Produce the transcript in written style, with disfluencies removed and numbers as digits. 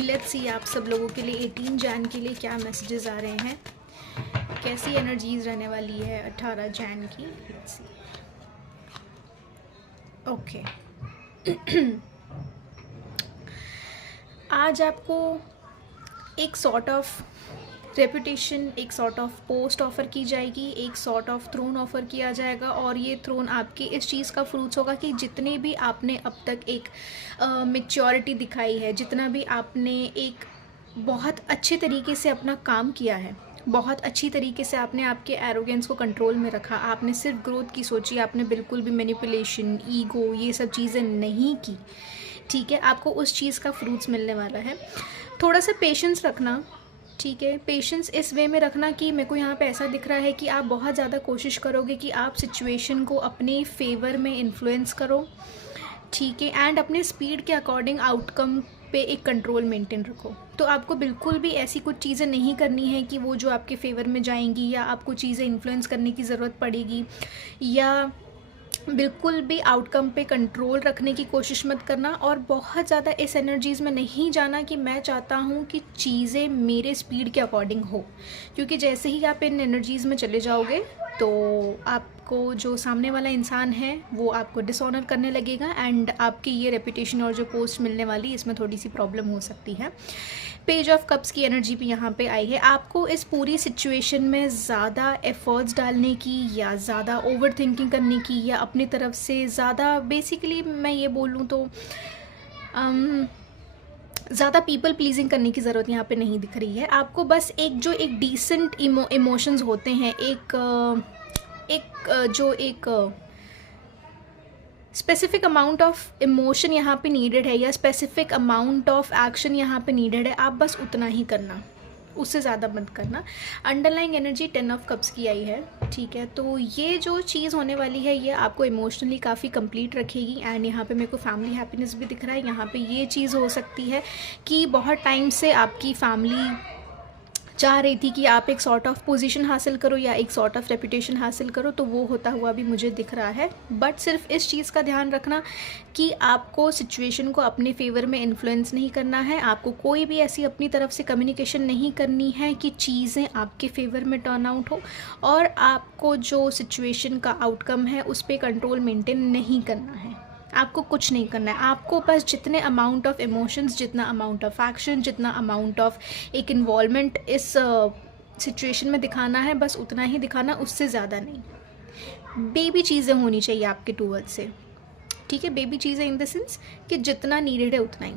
Let's see आप सब लोगों के लिए 18 जैन के लिए क्या मैसेजेस आ रहे हैं, कैसी एनर्जीज रहने वाली है 18 जैन की। Let's see. ओके आज आपको एक सॉर्ट ऑफ रेपुटेशन, एक सॉर्ट ऑफ पोस्ट ऑफ़र की जाएगी, एक सॉर्ट ऑफ थ्रोन ऑफ़र किया जाएगा और ये थ्रोन आपके इस चीज़ का फ्रूट्स होगा कि जितने भी आपने अब तक एक मैच्योरिटी दिखाई है, जितना भी आपने एक बहुत अच्छे तरीके से अपना काम किया है, बहुत अच्छी तरीके से आपने आपके एरोगेंस को कंट्रोल में रखा, आपने सिर्फ ग्रोथ की सोची, आपने बिल्कुल भी मैनिपुलेशन, ईगो, ये सब चीज़ें नहीं की। ठीक है, आपको उस चीज़ का फ्रूट्स मिलने वाला है। थोड़ा सा पेशेंस रखना, ठीक है। पेशेंस इस वे में रखना कि मेरे को यहाँ पे ऐसा दिख रहा है कि आप बहुत ज़्यादा कोशिश करोगे कि आप सिचुएशन को अपने फेवर में इन्फ्लुएंस करो, ठीक है, एंड अपने स्पीड के अकॉर्डिंग आउटकम पे एक कंट्रोल मेंटेन रखो। तो आपको बिल्कुल भी ऐसी कुछ चीज़ें नहीं करनी है कि वो जो आपके फेवर में जाएंगी या आपको चीज़ें इन्फ्लुएंस करने की ज़रूरत पड़ेगी, या बिल्कुल भी आउटकम पे कंट्रोल रखने की कोशिश मत करना। और बहुत ज़्यादा इस एनर्जीज़ में नहीं जाना कि मैं चाहता हूँ कि चीज़ें मेरे स्पीड के अकॉर्डिंग हो, क्योंकि जैसे ही आप इन एनर्जीज़ में चले जाओगे तो आपको जो सामने वाला इंसान है वो आपको डिसऑनर करने लगेगा एंड आपकी ये रेपुटेशन और जो पोस्ट मिलने वाली, इसमें थोड़ी सी प्रॉब्लम हो सकती है। पेज ऑफ कप्स की एनर्जी भी यहाँ पे आई है। आपको इस पूरी सिचुएशन में ज़्यादा एफर्ट्स डालने की या ज़्यादा ओवर थिंकिंग करने की या अपनी तरफ से ज़्यादा, बेसिकली मैं ये बोलूँ तो ज़्यादा पीपल प्लीजिंग करने की ज़रूरत यहाँ पे नहीं दिख रही है। आपको बस एक डिसेंट इमोशंस होते हैं, एक स्पेसिफिक अमाउंट ऑफ इमोशन यहाँ पे नीडेड है या स्पेसिफिक अमाउंट ऑफ एक्शन यहाँ पे नीडेड है, आप बस उतना ही करना, उससे ज़्यादा मत करना। अंडरलाइंग एनर्जी 10 ऑफ कप्स की आई है, ठीक है। तो ये जो चीज़ होने वाली है ये आपको इमोशनली काफ़ी कंप्लीट रखेगी एंड यहाँ पे मेरे को फैमिली हैप्पीनेस भी दिख रहा है। यहाँ पे ये चीज़ हो सकती है कि बहुत टाइम से आपकी फैमिली चाह रही थी कि आप एक सॉर्ट ऑफ पोजीशन हासिल करो या एक सॉर्ट ऑफ रेपुटेशन हासिल करो, तो वो होता हुआ भी मुझे दिख रहा है। बट सिर्फ इस चीज़ का ध्यान रखना कि आपको सिचुएशन को अपने फेवर में इन्फ्लुएंस नहीं करना है, आपको कोई भी ऐसी अपनी तरफ से कम्युनिकेशन नहीं करनी है कि चीज़ें आपके फेवर में टर्न आउट हो, और आपको जो सिचुएशन का आउटकम है उस पर कंट्रोल मेंटेन नहीं करना है। आपको कुछ नहीं करना है, आपको बस जितने अमाउंट ऑफ इमोशंस, जितना अमाउंट ऑफ एक्शन, जितना अमाउंट ऑफ एक इन्वॉल्वमेंट इस सिचुएशन में दिखाना है, बस उतना ही दिखाना, उससे ज़्यादा नहीं। बेबी चीज़ें होनी चाहिए आपके टूवर्ड्स से, ठीक है। बेबी चीज़ें इन द सेंस कि जितना नीडेड है उतना ही।